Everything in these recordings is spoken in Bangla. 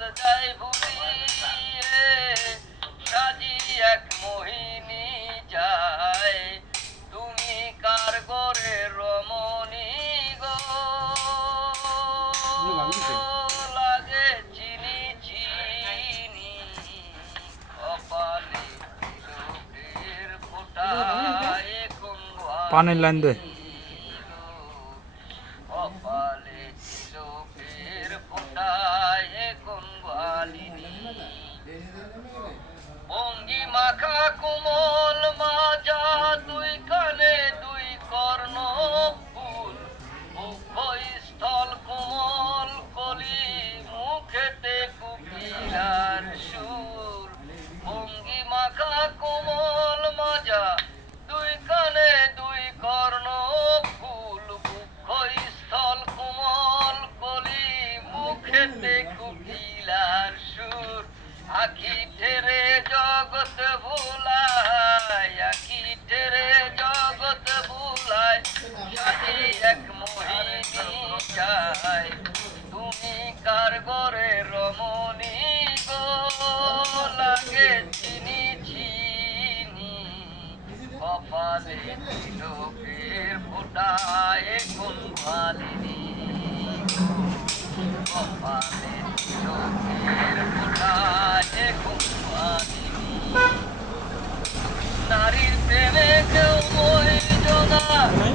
পথ ভুলিয়ে সাজি এক যায় তুমি কার করে রমণী লাগে চিনি চিনি কপালে চোখের ফোটায় পানির লাইন দেয় মাখা কোমল মাজা, দুই কানে দুই কর্ণ ফুল। স্থল কোমল, কলি মুখেতে কুকিলার সুর। অঙ্গি মাখা কোমল মাজা, দুই কানে দুই কর্ণ ফুল। স্থল কোমল, কলি মুখেতে কুকিলার সুর। আখি তুমি কার গরে রমণী গো? লাগে চিনি চিনি। কপালে লোকের ফোটায় কোন ভালিনী কপালে লোকের ফোটায় কোন ভালিনী নারীর প্রেমে কেউ মহিল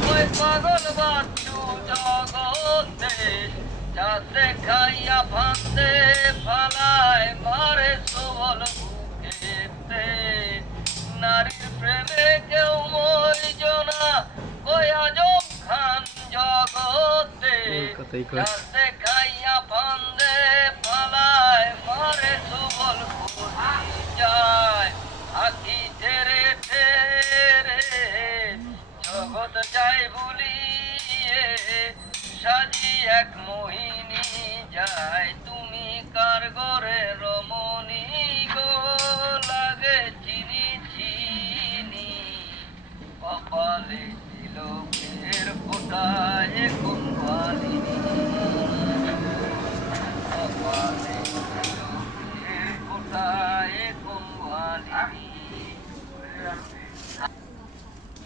ওই পাগল বাচ্চু যাতে খাইয়া ভাতে ফালায় মারে সবল বুকেতে। নারীর প্রেমে কেউ মহিল না ওই আজব খান জগতে। কথাই কয়। যাতে খাইয়া ভান্দে ফালায় মারে সবল যায় আখি ঠেরে ঠেরে জগৎ যাই ভুলিয়ে সাজি এক মোহিনী যায়। তুমি কার ঘরে রমণী গো? লাগে চিনি চিনি। কপালে ফোটায় কোন বালিনী